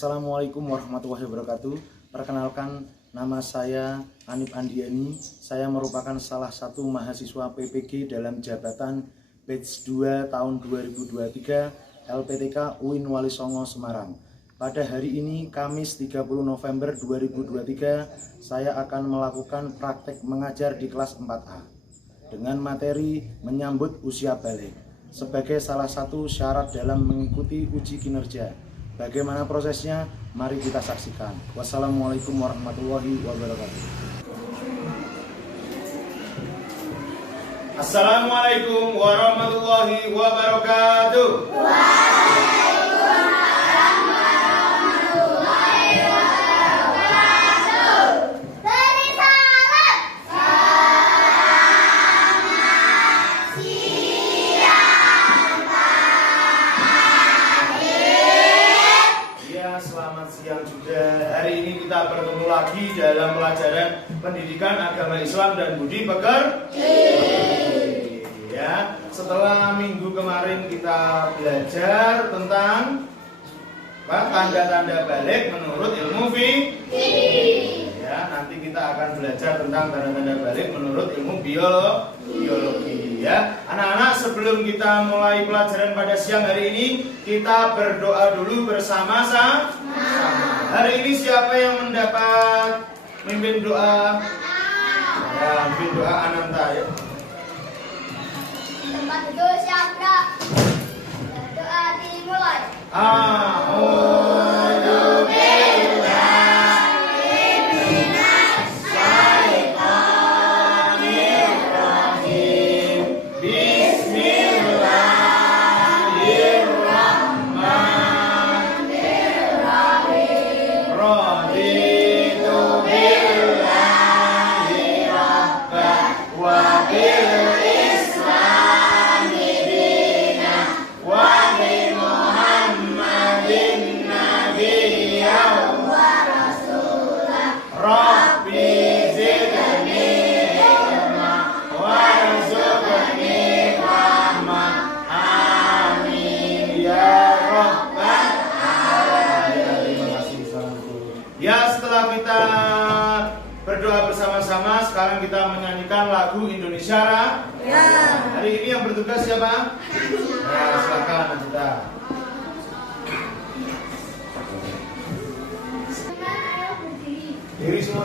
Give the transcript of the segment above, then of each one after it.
Assalamualaikum warahmatullahi wabarakatuh. Perkenalkan, nama saya Anip Andiani. Saya merupakan salah satu mahasiswa PPG dalam jabatan batch 2 tahun 2023 LPTK UIN Wali Songo Semarang. Pada hari ini, Kamis 30 November 2023, saya akan melakukan praktek mengajar di kelas 4A dengan materi menyambut usia balik sebagai salah satu syarat dalam mengikuti uji kinerja. Bagaimana prosesnya? Mari kita saksikan. Wassalamualaikum warahmatullahi wabarakatuh. Assalamualaikum warahmatullahi wabarakatuh. Selamat siang juga. Hari ini kita bertemu lagi dalam pelajaran pendidikan agama Islam dan budi pekerti. Ya, setelah minggu kemarin kita belajar tentang tanda-tanda balik menurut ilmu fikih. Ya, nanti kita akan belajar tentang tanda-tanda balik menurut ilmu biologi. Ya, anak-anak, sebelum kita mulai pelajaran pada siang hari ini, kita berdoa dulu bersama-sama. Hari ini siapa yang mendapat mimpin doa? Ya, mimpin doa Ananta ya. Tempat duduk siapa? Doa dimulai. Ya, setelah kita berdoa bersama-sama, sekarang kita menyanyikan lagu Indonesia Raya. Hari ini yang bertugas siapa? Ya, silakan kita. Diri semua.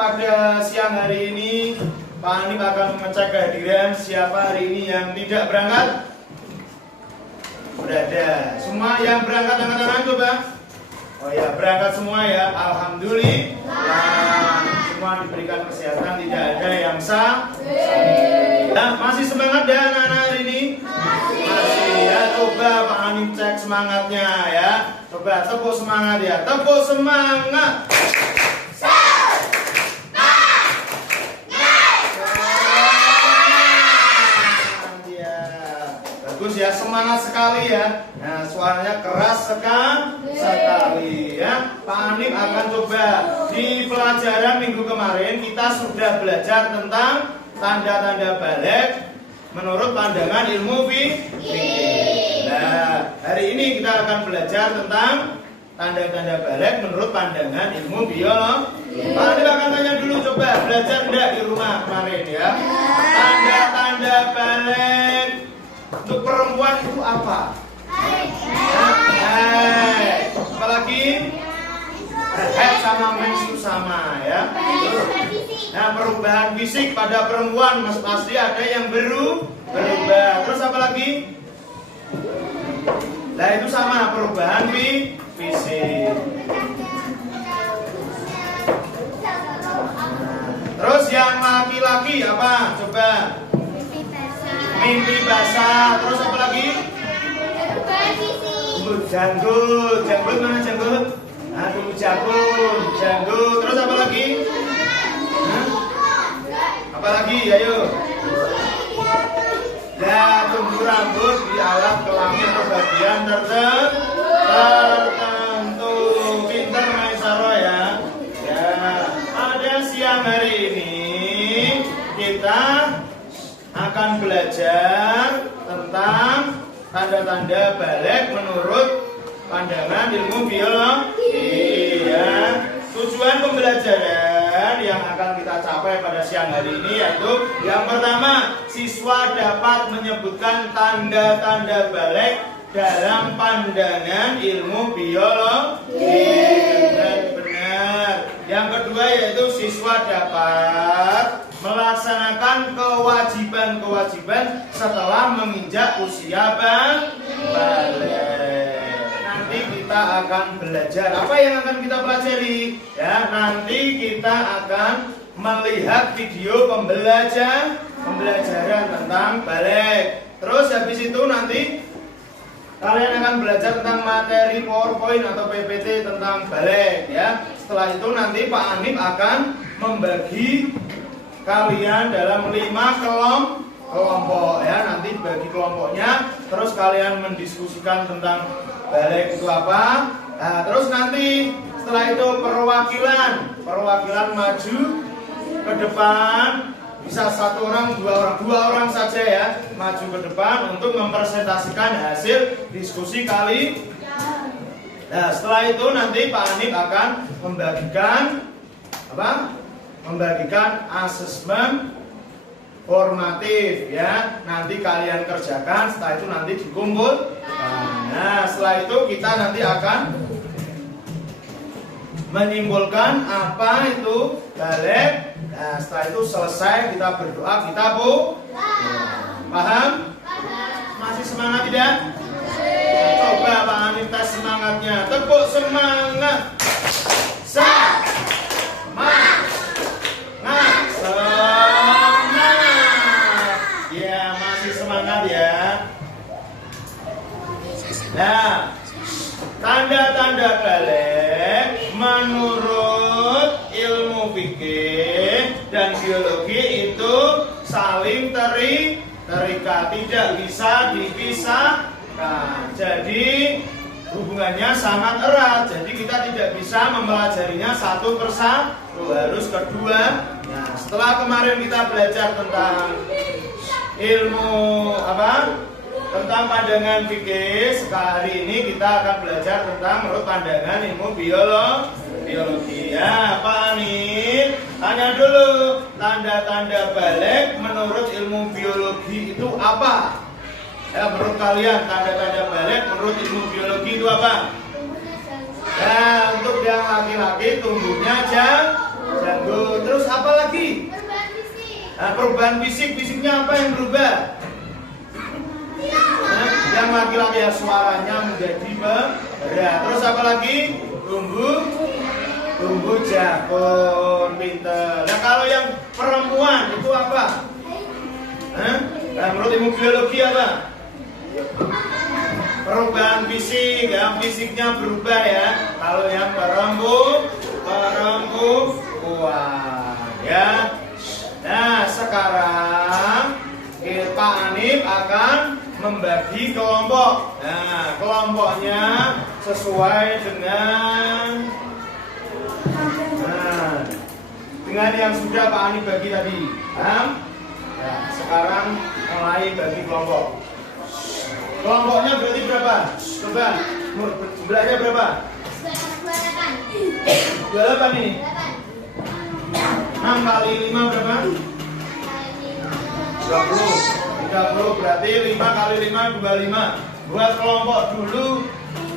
Pada siang hari ini Pak Anip akan mengecek kehadiran siapa hari ini yang tidak berangkat. berada. Semua yang berangkat angkat tangan coba. Oh ya, berangkat semua ya. Alhamdulillah. Semua diberikan kesehatan, tidak ada yang sakit. Nah, masih semangat ya anak-anak hari ini? Masih ya. Coba Pak Anim cek semangatnya ya. Coba tepuk semangat ya. Tepuk semangat. Bagus ya, semangat sekali ya. Nah, suaranya keras sekali ya. Pak Anim akan coba di pelajaran minggu kemarin kita sudah belajar tentang tanda-tanda balik menurut pandangan ilmu fikih. Nah, hari ini kita akan belajar tentang tanda-tanda balik menurut pandangan ilmu biologi. Pak Anim akan tanya dulu, coba belajar enggak di rumah kemarin ya? Tanda-tanda balik untuk perempuan itu apa? Apalagi head sama mens itu sama ya. Nah, perubahan fisik pada perempuan pasti ada yang berubah. Terus apa lagi? Nah, itu sama perubahan fisik. Terus yang laki-laki apa? Coba. Mimpi basah. Terus apa lagi? Janggut. Janggut mana janggut? Aduh, janggut. Terus apa lagi? Apa lagi? Ayo. Nah, tumbuh rambut di alat kelamin atau bagian tertentu. Pinter Maisaro ya. Ya, ada siang hari ini kita akan belajar tentang tanda-tanda balik menurut pandangan ilmu biologi ya. Tujuan pembelajaran yang akan kita capai pada siang hari ini yaitu yang pertama, siswa dapat menyebutkan tanda-tanda balik dalam pandangan ilmu biologi. Benar. Yang kedua yaitu siswa dapat melaksanakan kewajiban-kewajiban setelah menginjak usia balik. Nanti kita akan belajar apa yang akan kita pelajari ya. Nanti kita akan melihat video pembelajaran tentang balik. Terus habis itu nanti kalian akan belajar tentang materi PowerPoint atau PPT tentang balik ya. Setelah itu nanti Pak Anim akan membagi kalian dalam 5 kelompok ya. Nanti bagi kelompoknya, terus kalian mendiskusikan tentang balik itu apa. Nah, terus nanti setelah itu perwakilan maju ke depan, bisa 1 orang, 2 orang saja ya, maju ke depan untuk mempresentasikan hasil diskusi kali. Nah, setelah itu nanti Pak Anim akan membagikan asesmen formatif ya. Nanti kalian kerjakan, setelah itu nanti dikumpul. Nah, setelah itu kita nanti akan menyimpulkan apa itu balik. Nah, setelah itu selesai kita berdoa, kita paham? Masih semangat tidak? Coba Pak Anim tes semangatnya. Tepuk semangat. Ya, masih semangat ya. Nah, tanda-tanda balik menurut ilmu fikih dan biologi itu saling terikat, tidak bisa dipisahkan. Jadi hubungannya sangat erat. Jadi kita tidak bisa mempelajarinya satu persatu, harus kedua. Nah, setelah kemarin kita belajar tentang ilmu tentang pandangan fikih, hari ini kita akan belajar tentang menurut pandangan ilmu biologi. Ya, Pak Anim, tanya dulu, tanda-tanda balik menurut ilmu biologi itu apa? Ya, menurut kalian tanda-tanda balik menurut ilmu biologi itu apa? Ya, untuk yang laki-laki tumbuhnya janggut. Terus apa lagi? Nah, perubahan fisiknya apa yang berubah? Yang laki-laki ya suaranya menjadi berat. Terus apa lagi? Tumbuh jakun, pinter. Nah kalau yang perempuan itu apa? Nah, menurut ilmu biologi apa? Perubahan fisik, ya fisiknya berubah ya. Kalau yang perempuan ya. Nah sekarang Pak Anip akan membagi kelompok. Nah kelompoknya sesuai dengan yang sudah Pak Anip bagi tadi. Nah, sekarang mulai bagi kelompok. Kelompoknya berarti berapa? Coba, jumlahnya berapa? 28 ini. 6 kali 5 berapa? 30 berarti 5 kali 5 25. Buat kelompok dulu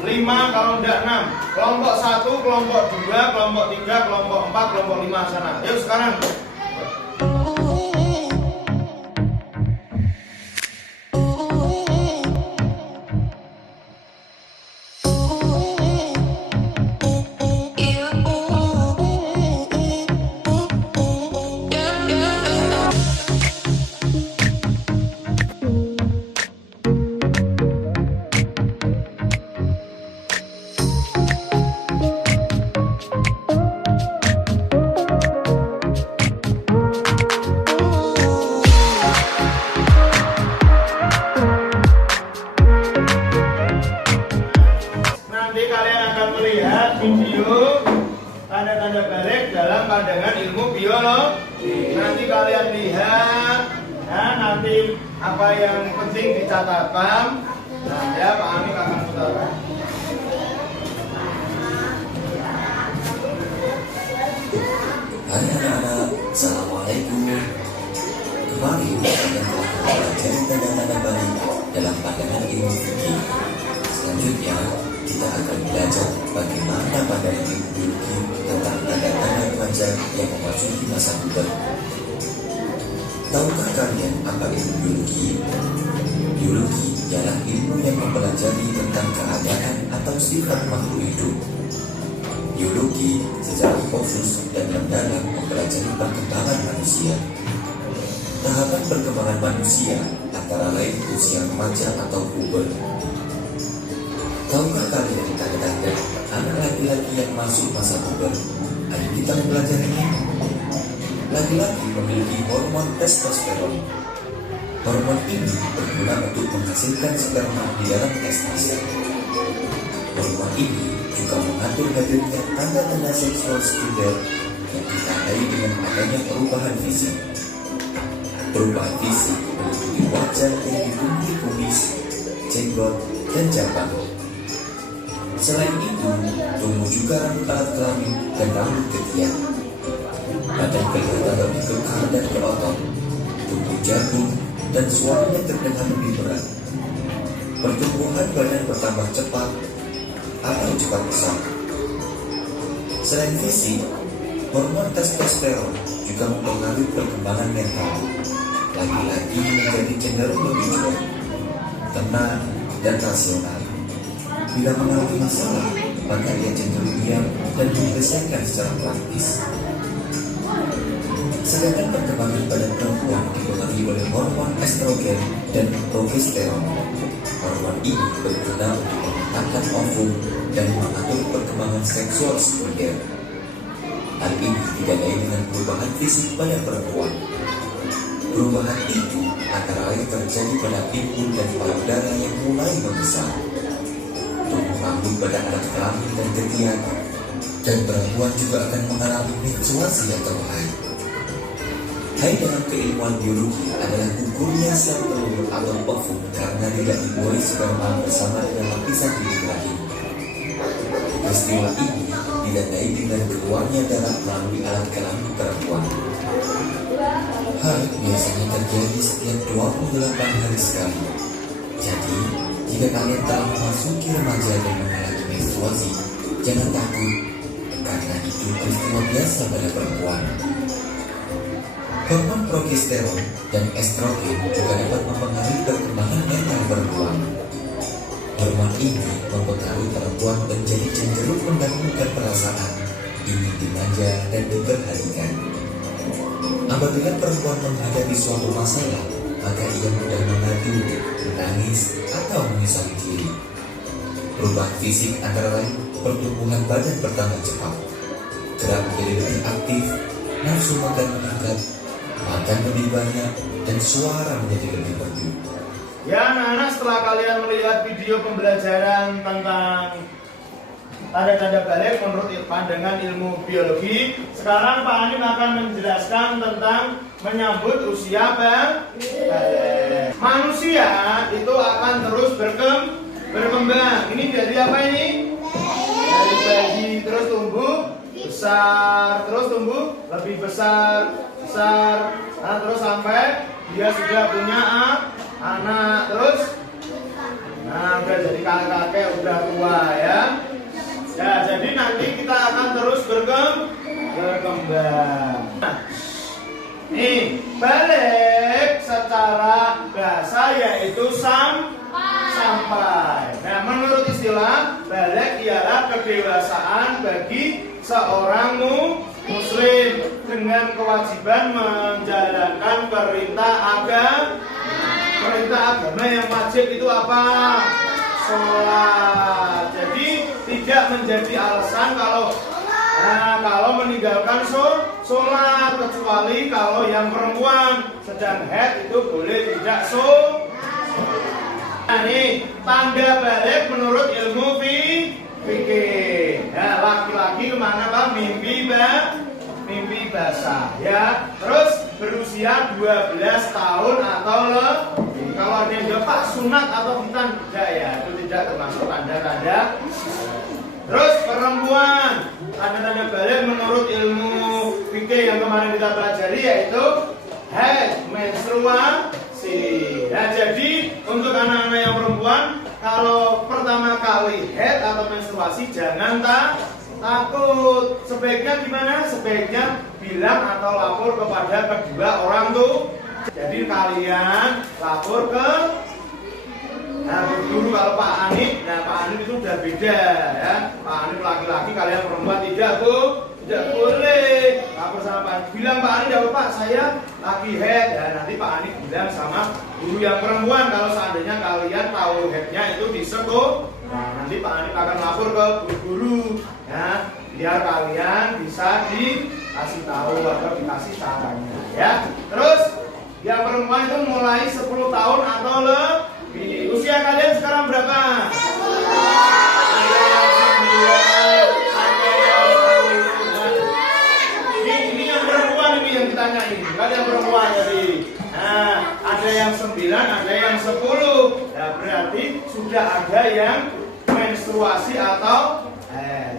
5 kalau enggak 6. Kelompok 1, kelompok 2, kelompok 3, kelompok 4, kelompok 5 sana. Yuk sekarang. Video tanda-tanda balik dalam pandangan ilmu biologi. Nanti kalian lihat ya, nanti apa yang penting dicatatkan. Nah ya Pak Amik akan putarkan. Hai anak-anak, Assalamualaikum. Kemarin kalian telah mempelajari tanda-tanda balik dalam pandangan ilmu fikih. Selanjutnya kita akan belajar bagaimana pandangan ilmu biologi tentang tanda-tanda remaja yang memasuki masa puber. Tahukah kalian apa ilmu biologi? Biologi ialah ilmu yang mempelajari tentang keadaan atau sifat makhluk hidup. Biologi secara khusus dan mendalam mempelajari perkembangan manusia. Tahapan perkembangan manusia antara lain usia remaja atau puber. Tahukah kalian tanda-tanda anak laki-laki yang masuk masa puber? Ayo kita mempelajarinya. Laki-laki memiliki hormon testosteron. Hormon ini berguna untuk menghasilkan sperma di dalam testis. Hormon ini juga mengatur hadirnya tanda-tanda seksual sekunder yang ditandai dengan adanya perubahan fisik. Perubahan fisik meliputi wajah yang ditumbuhi kumis, jenggot, dan jambang. Selain itu, tumbuh juga rambut alat kelamin dan rambut ketiak. Badan kelihatan lebih kekar dan berotot, tumbuh jagung, dan suaranya terdengar lebih berat. Pertumbuhan badan bertambah cepat atau cepat besar. Selain fisik, hormon testosteron juga mempengaruhi perkembangan mental. Laki-laki menjadi cenderung lebih cuek, tenang, dan rasional. Bila mengalami masalah, maka ia cenderung diam dan menyelesaikan secara praktis. Sedangkan perkembangan pada perempuan dipengaruhi oleh hormon estrogen dan progesteron. Hormon ini berguna untuk membentangkan ovum dan mengatur perkembangan seksual sekunder. Hal ini ditandai dengan perubahan fisik pada perempuan. Perubahan itu antara lain terjadi pada pinggul dan payudara yang mulai membesar, tumbuh rambut pada alat kelamin dan ketiak, dan perempuan juga akan mengalami menstruasi atau haid. Haid dalam keilmuan biologi adalah gugurnya sel telur atau ovum karena tidak dibuahi sperma bersama dengan lapisan dinding rahim. Peristiwa ini ditandai dengan keluarnya darah melalui alat kelamin perempuan. Haid biasanya terjadi setiap 28 hari sekali. Jadi, jika kalian telah memasuki remaja dan mengalami menstruasi, jangan takut, karena itu peristiwa biasa pada perempuan. Hormon progesteron dan estrogen juga dapat mempengaruhi perkembangan mental perempuan. Hormon ini mempengaruhi perempuan menjadi cenderung mendahulukan perasaan, ingin dimanja dan diperhatikan. Apabila perempuan menghadapi suatu masalah, maka ia mudah mengadu, menangis, atau menyesali diri. Perubahan fisik antara lain pertumbuhan badan bertambah cepat, gerak menjadi lebih aktif, nafsu makan meningkat, makan lebih banyak, dan suara menjadi lebih merdu. Ya anak-anak, setelah kalian melihat video pembelajaran tentang tanda-tanda balik menurut pandangan ilmu biologi, sekarang Pak Hanif akan menjelaskan tentang menyambut usia balik. Manusia itu akan terus berkembang. Ini dari apa ini? Dari bayi, terus tumbuh besar, terus tumbuh lebih besar, nah, terus sampai dia sudah punya anak, terus nah udah jadi kakek, udah tua ya. Ya, jadi nanti kita akan terus berkembang. Nah, nih, balik secara bahasa yaitu sampai. Nah, menurut istilah, balik ialah kedewasaan bagi seorang muslim dengan kewajiban menjalankan perintah agama. Perintah agama yang wajib itu apa? Sholat. Jadi tidak menjadi alasan kalau meninggalkan sholat, kecuali kalau yang perempuan sedang haid itu boleh tidak sholat. Nah, ini tanda balik menurut ilmu fikih. Ya, laki-laki kemana Pak? Mimpi basah ya. Terus berusia 12 tahun atau lebih. Kalau ada yang jawab Pak sunat atau khitan, tidak ya, itu tidak termasuk tanda-tanda. Terus perempuan, tanda-tanda balik menurut ilmu fikih yang kemarin kita pelajari yaitu haid, menstruasi. Nah, jadi untuk anak-anak yang perempuan, kalau pertama kali haid atau menstruasi jangan takut. Sebaiknya gimana? Sebaiknya bilang atau lapor kepada kedua orang tua. Jadi kalian lapor ke guru. Kalau Pak Hanif, nah Pak Hanif itu udah beda ya. Pak Hanif laki-laki, kalian perempuan tidak boleh lapor sama Pak Hanif. Bilang Pak Hanif, jawab Pak saya lagi head ya. Nanti Pak Hanif bilang sama guru yang perempuan kalau seandainya kalian tahu headnya itu di sekolah. Nah, nanti Pak Hanif akan lapor ke guru ya, biar kalian bisa dikasih tahu atau dikasih caranya ya. Terus yang perempuan itu mulai 10 tahun atau lebih. Usia kalian sekarang berapa? Ini yang perempuan ini yang ditanyain. Kalian perempuan jadi. Nah, ada yang 9, ada yang 10. Ya, berarti sudah ada yang menstruasi atau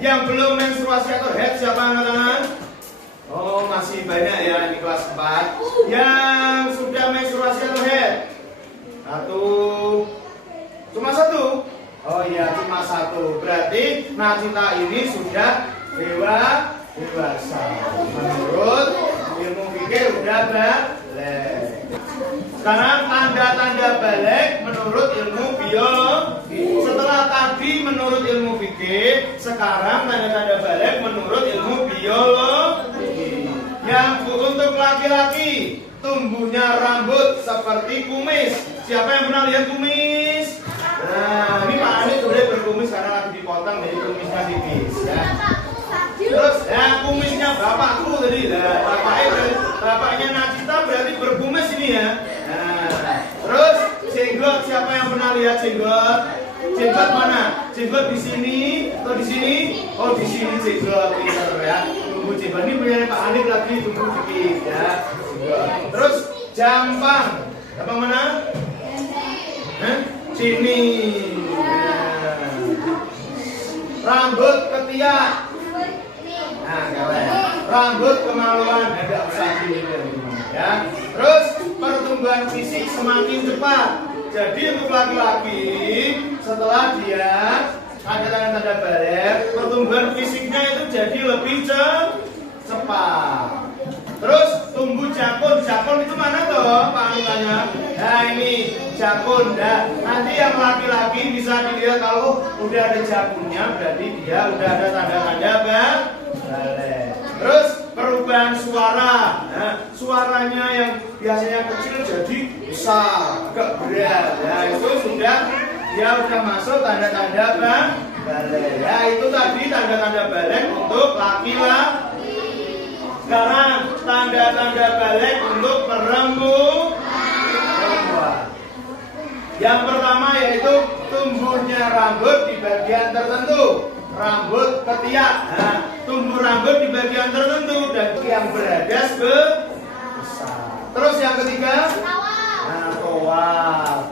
yang belum menstruasi atau haid siapa angkat tangan? Oh, masih banyak ya, ini kelas 4. Yang sudah menstruasi atau haid? Cuma satu? Oh iya, cuma satu. Berarti Nacita ini sudah dewasa. Menurut ilmu fikih udah balik. Sekarang tanda-tanda balik menurut ilmu biologi. Setelah tadi menurut ilmu fikih, sekarang tanda-tanda balik menurut ilmu biologi. Yang untuk laki-laki, tumbuhnya rambut seperti kumis. Siapa yang pernah lihat kumis? Nah, ini Pak Hanif boleh berkumis karena lagi dipotong jadi kumisnya tipis ya. Terus ya kumisnya bapakku tadi. Nah, bapaknya Nacita berarti berkumis ini ya. Nah, terus jenggot, siapa yang pernah lihat jenggot? Jenggot mana? Jenggot di sini atau di sini? Oh, di sini jenggot, pinter ya. Tumbuh jenggot ini punya Pak Hanif lagi tumbuh dikit ya. Jenggot. Terus jampang mana? Sini. Nah. Rambut ketiak. Nah, kalian. Rambut kemaluan, ada usah ya. Terus pertumbuhan fisik semakin cepat. Jadi untuk laki-laki setelah dia ada tanda-tanda balik, pertumbuhan fisiknya itu jadi lebih cepat. Terus tumbuh jakun itu mana toh Pak Anutanya? Nah ini jakun. Nah, nanti yang laki-laki bisa dilihat kalau udah ada jakunnya berarti dia udah ada tanda-tanda balik. Terus perubahan suara. Nah, suaranya yang biasanya kecil jadi besar, agak berat. Nah, itu sudah dia udah masuk tanda-tanda balik. Ya, itu tadi tanda-tanda balik untuk laki-laki. Sekarang tanda-tanda balik untuk perempuan. Yang pertama yaitu tumbuhnya rambut di bagian tertentu. Rambut ketiak. Nah, tumbuh rambut di bagian tertentu dan yang beradas besar. Terus yang ketiga, nah,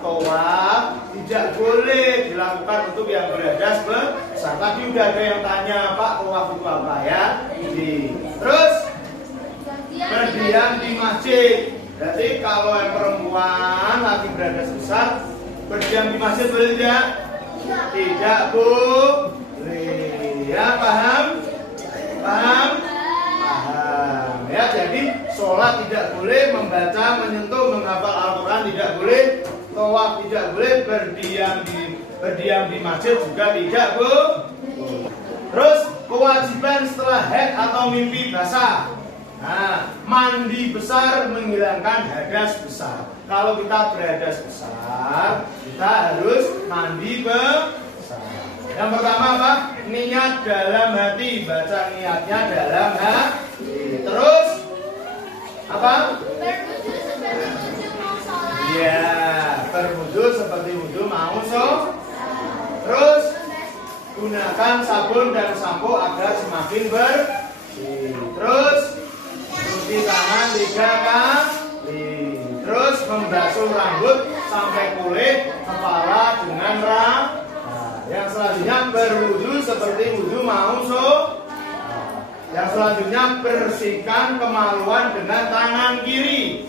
toa tidak boleh dilakukan untuk yang beradas besar. Tadi udah ada yang tanya, Pak, toa itu apa ya? Ini. Terus berdiam di masjid. Berarti kalau yang perempuan lagi beradas besar, berdiam di masjid boleh tidak? Tidak boleh. Ya, paham? Ya, jadi sholat tidak boleh, membaca, menyentuh, menghafal Al-Quran tidak boleh, tawaf tidak boleh, berdiam di masjid juga tidak boleh. Terus kewajiban setelah haid atau mimpi basah. Nah, mandi besar menghilangkan hadas besar. Kalau kita beradas besar, kita harus mandi besar. Yang pertama apa? Niat dalam hati. Baca niatnya dalam hati. Terus apa? Berwudu seperti wudu mau sholat. Iya, berwudu seperti wudu mau sholat. Terus gunakan sabun dan sampo agar semakin bersih. Terus cuci tangan 3 kali. Terus membasuh rambut sampai kulit kepala dengan yang selanjutnya berwudu seperti wudu mau sholat. Yang selanjutnya bersihkan kemaluan dengan tangan kiri.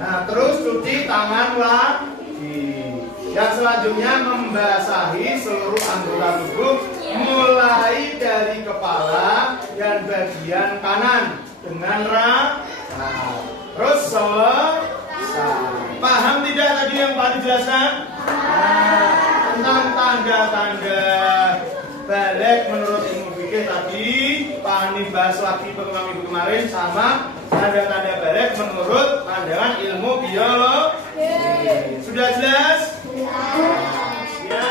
Nah, terus cuci tangan lagi. Yang selanjutnya membasahi seluruh anggota tubuh mulai dari kepala dan bagian kanan dengan terus selesai. Paham tidak tadi yang Pak dijelaskan? Nah, tentang tanda-tanda balik menurut ilmu fikih tadi Pak Hanif bahas lagi minggu kemarin sama tanda-tanda balik menurut pandangan ilmu biologi. Sudah jelas? Ya.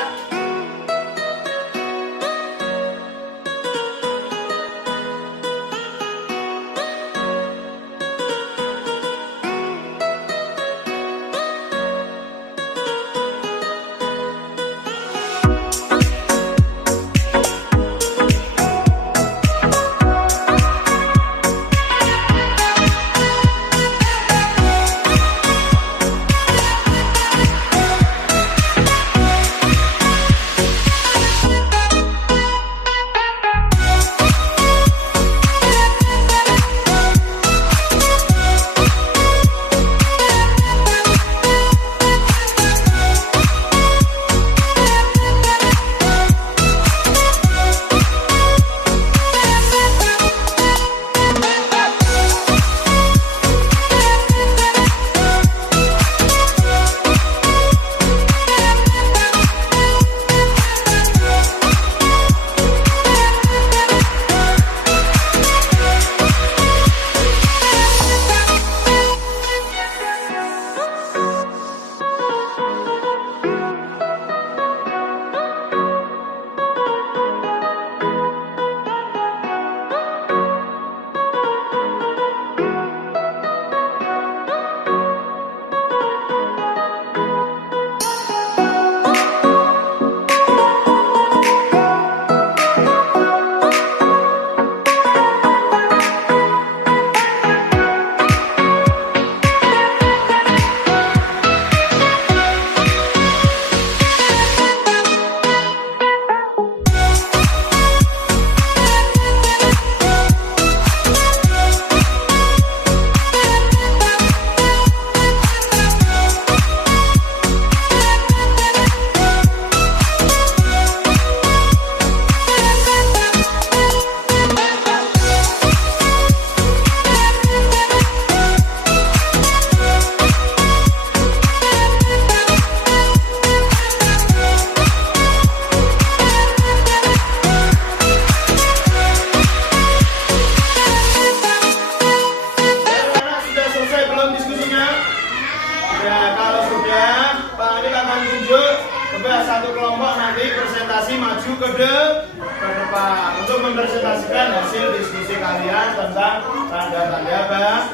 untuk mempresentasikan hasil diskusi kalian tentang tanda-tanda balik.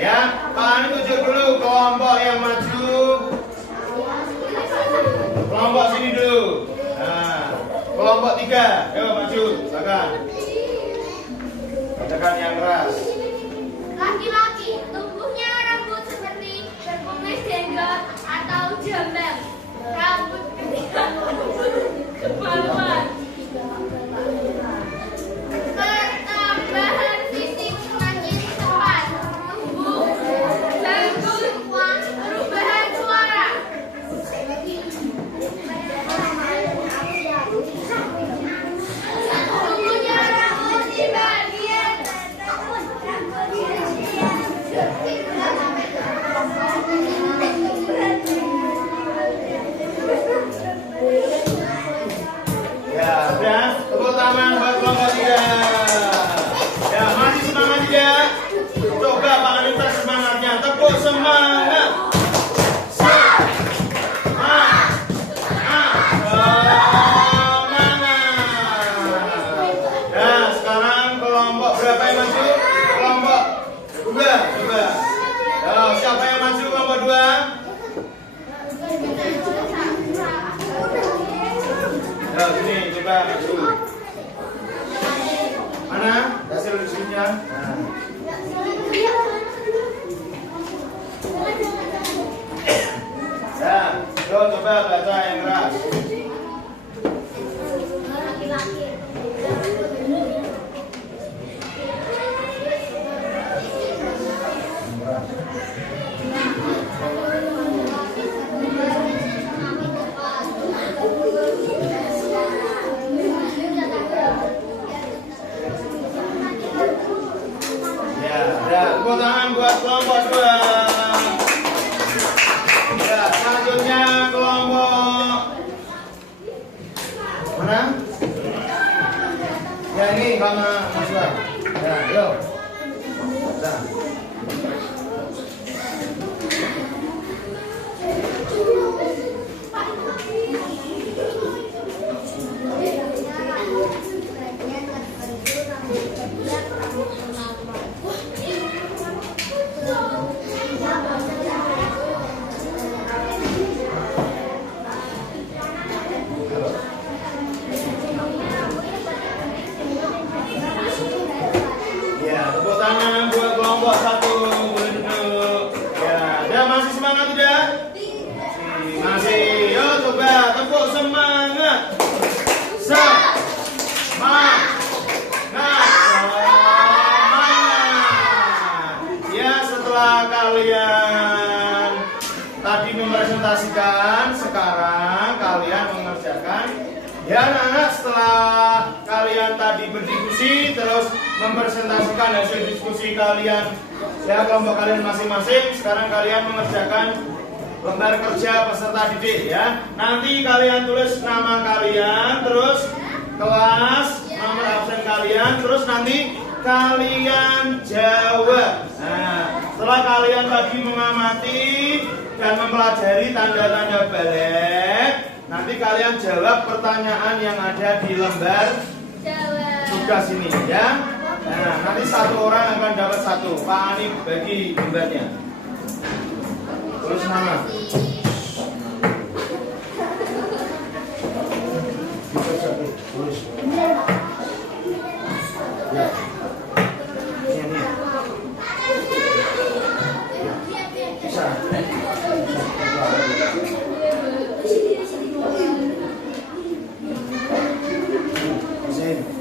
Ya, kalian tunjuk dulu kelompok yang maju. Kelompok sini dulu. Nah, kelompok 3, ayo maju, silakan. Tekan yang keras. Laki-laki, tubuhnya rambut seperti berkumis jenggot atau jambang. Rambut kemaluan. Pertambahan fisik semakin cepat. Tubuh bagus, perubahan suara. Tubuhnya rambut di bagian Ya, udah. Tepuk tangan buat kelompok 3. Ya, masih semangat tidak? Coba Pak Anita semangatnya. Tepuk semangat. Ya, sekarang kelompok berapa yang maju? Kelompok 2, coba. Siapa yang maju kelompok 2? Ya, sini coba maju. Mana hasil diskusinya? Nah. Ya, coba baca yang keras. Tepuk tangan buat kelompok 2. Ya, selanjutnya kelompok mana? Ya, ini sama Mas Wah. Ya, yuk. Nah. Tepuk tangan buat kelompok 1. Boleh duduk. Ya, dia masih semangat tidak? Masih. Yo, coba tepuk semangat. Ya, setelah kalian tadi mempresentasikan, sekarang kalian mengerjakan. Ya, anak-anak, setelah kalian tadi berdiskusi terus mempresentasikan hasil diskusi kalian, ya kelompok kalian masing-masing, sekarang kalian mengerjakan lembar kerja peserta didik ya. Nanti kalian tulis nama kalian, terus kelas, nomor absen kalian, terus nanti kalian jawab. Nah, setelah kalian tadi mengamati dan mempelajari tanda-tanda balik, nanti kalian jawab pertanyaan yang ada di lembar tugas ini ya. Nah, nanti satu orang akan dapat 1. Pak Ani bagi lembarnya. Terus nama. Terus. Ya. Ini. Bisa. Sini.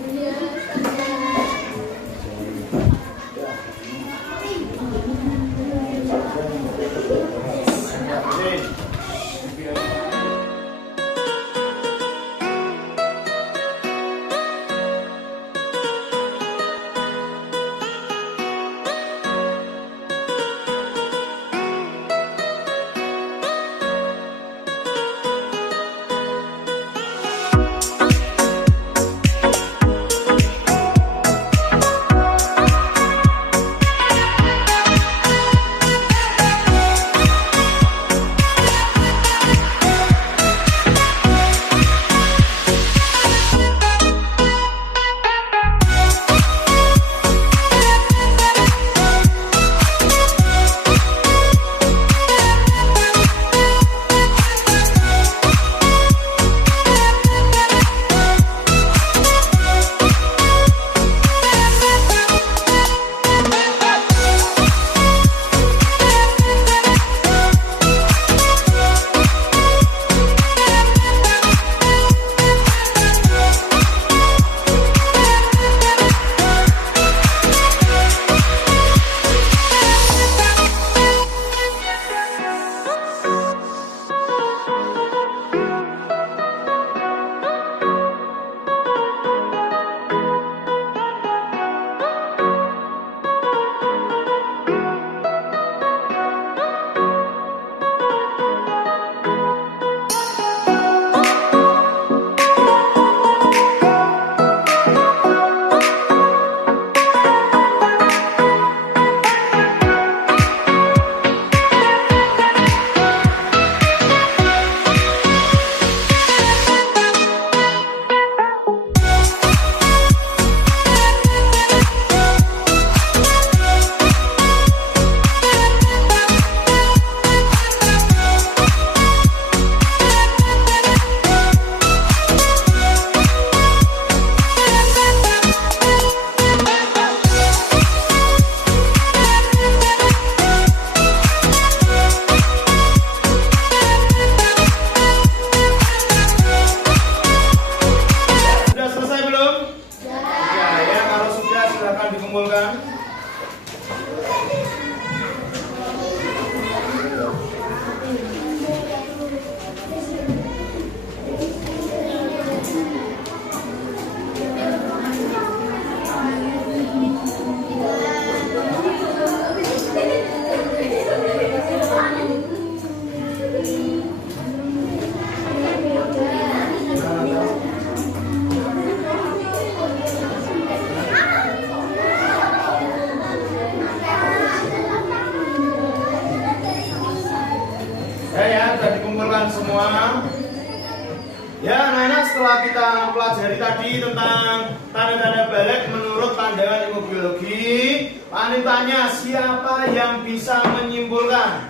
setelah kita pelajari tadi tentang tanda-tanda balik menurut pandangan ilmu biologi, Pak Anim tanya siapa yang bisa menyimpulkan?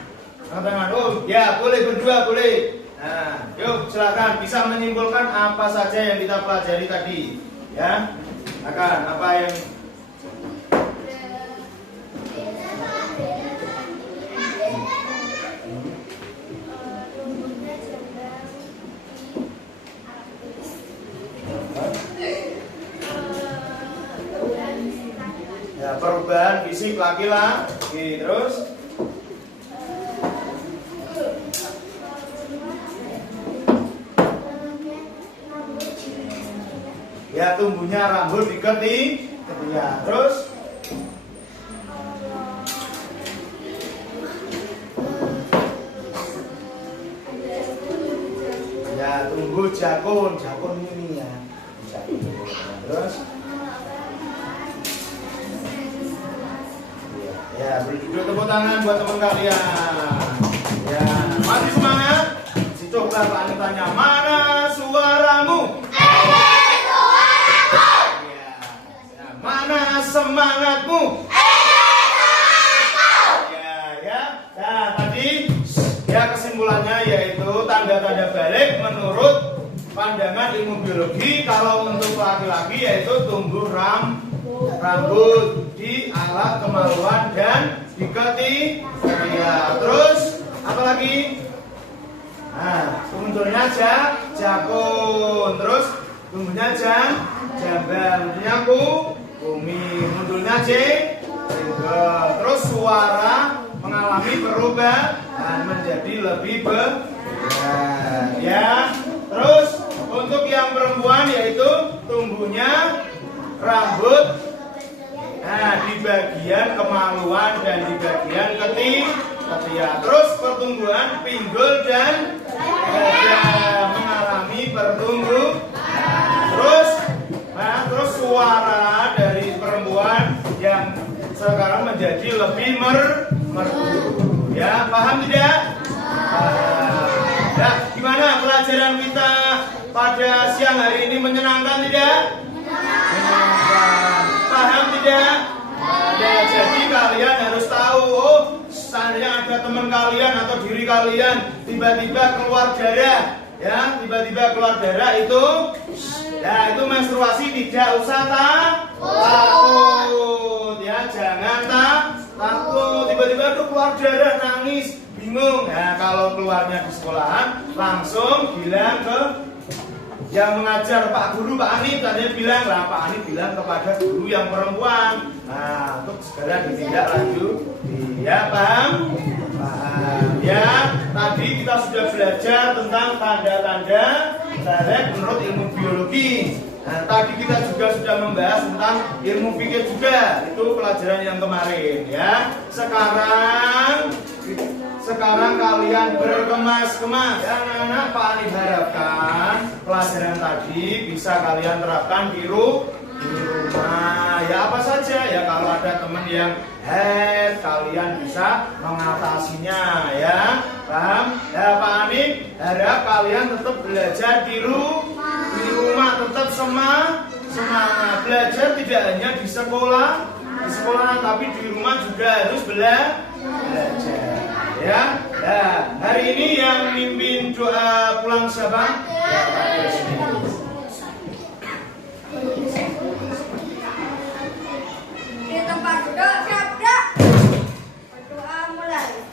Angkat tangan. Oh ya, boleh berdua, boleh. Nah, yuk silakan bisa menyimpulkan apa saja yang kita pelajari tadi, ya. Akan apa yang ya, perubahan fisik laki-laki, terus ya tumbuhnya rambut di ketiak, terus ya tumbuh jakun ini ya, terus ya beri duduk, tepuk tangan buat teman kalian. Ya masih semangat? Coba Pak Anim tanya, mana suaramu? Mana semangatmu? Ya. Nah, tadi ya kesimpulannya yaitu tanda-tanda balik menurut pandangan ilmu biologi. Kalau untuk laki-laki yaitu tumbuh rambut di alat kemaluan dan di ketiak. Terus apa lagi? Nah, munculnya jakun. Terus tumbuhnya jambang, munculnya bumi, munculnya jenggot. Terus suara mengalami perubahan menjadi lebih berat, ya. Terus untuk yang perempuan yaitu tumbuhnya rambut, nah di bagian kemaluan dan di bagian ketiak. Terus pertumbuhan pinggul dan dada mengalami pertumbuhan. Terus suara dari perempuan yang sekarang menjadi lebih merdu. Ya, paham tidak? Nah, gimana pelajaran kita pada siang hari ini, menyenangkan tidak? Menyenangkan. Paham tidak? Ya, jadi kalian harus tahu, oh, seandainya ada teman kalian atau diri kalian tiba-tiba keluar darah, ya, tiba-tiba keluar darah itu, ya itu menstruasi, tidak usah takut, ya, jangan takut. Tiba-tiba tuh keluar darah, nangis, bingung. Nah, kalau keluarnya di sekolahan, langsung bilang ke yang mengajar, Pak Guru, Pak Anim, tadi bilang lah, Pak Anim bilang kepada guru yang perempuan. Nah, untuk segera ditindak lanjut. Ya, paham? Paham. Ya, tadi kita sudah belajar tentang tanda-tanda balik menurut ilmu biologi. Nah, tadi kita juga sudah membahas tentang ilmu fikih juga. Itu pelajaran yang kemarin, ya. Sekarang kalian berkemas-kemas. Ya, anak-anak, Pak Anim harapkan pelajaran tadi bisa kalian terapkan di rumah. Ya, apa saja ya, kalau ada teman yang head, kalian bisa mengatasinya, ya. Paham? Ya, Pak Anim harap kalian tetap belajar di rumah, tetap semangat. Belajar tidak hanya di sekolah, tapi di rumah juga harus belajar. Ya, nah, hari ini yang mimpin doa pulang siapa? Ya, Pak Presiden. Di tempat duduk siap. Berdoa mulai.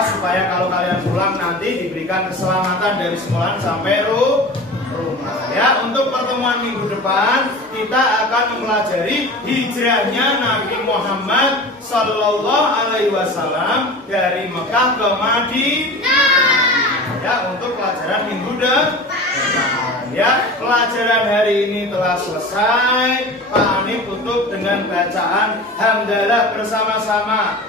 Supaya kalau kalian pulang nanti diberikan keselamatan dari sekolah sampai rumah. Ya, untuk pertemuan minggu depan kita akan mempelajari hijrahnya Nabi Muhammad Sallallahu Alaihi Wasallam dari Mekah ke Madinah. Ya, untuk pelajaran minggu depan. Ya, pelajaran hari ini telah selesai. Pak Hanif tutup dengan bacaan hamdalah bersama-sama.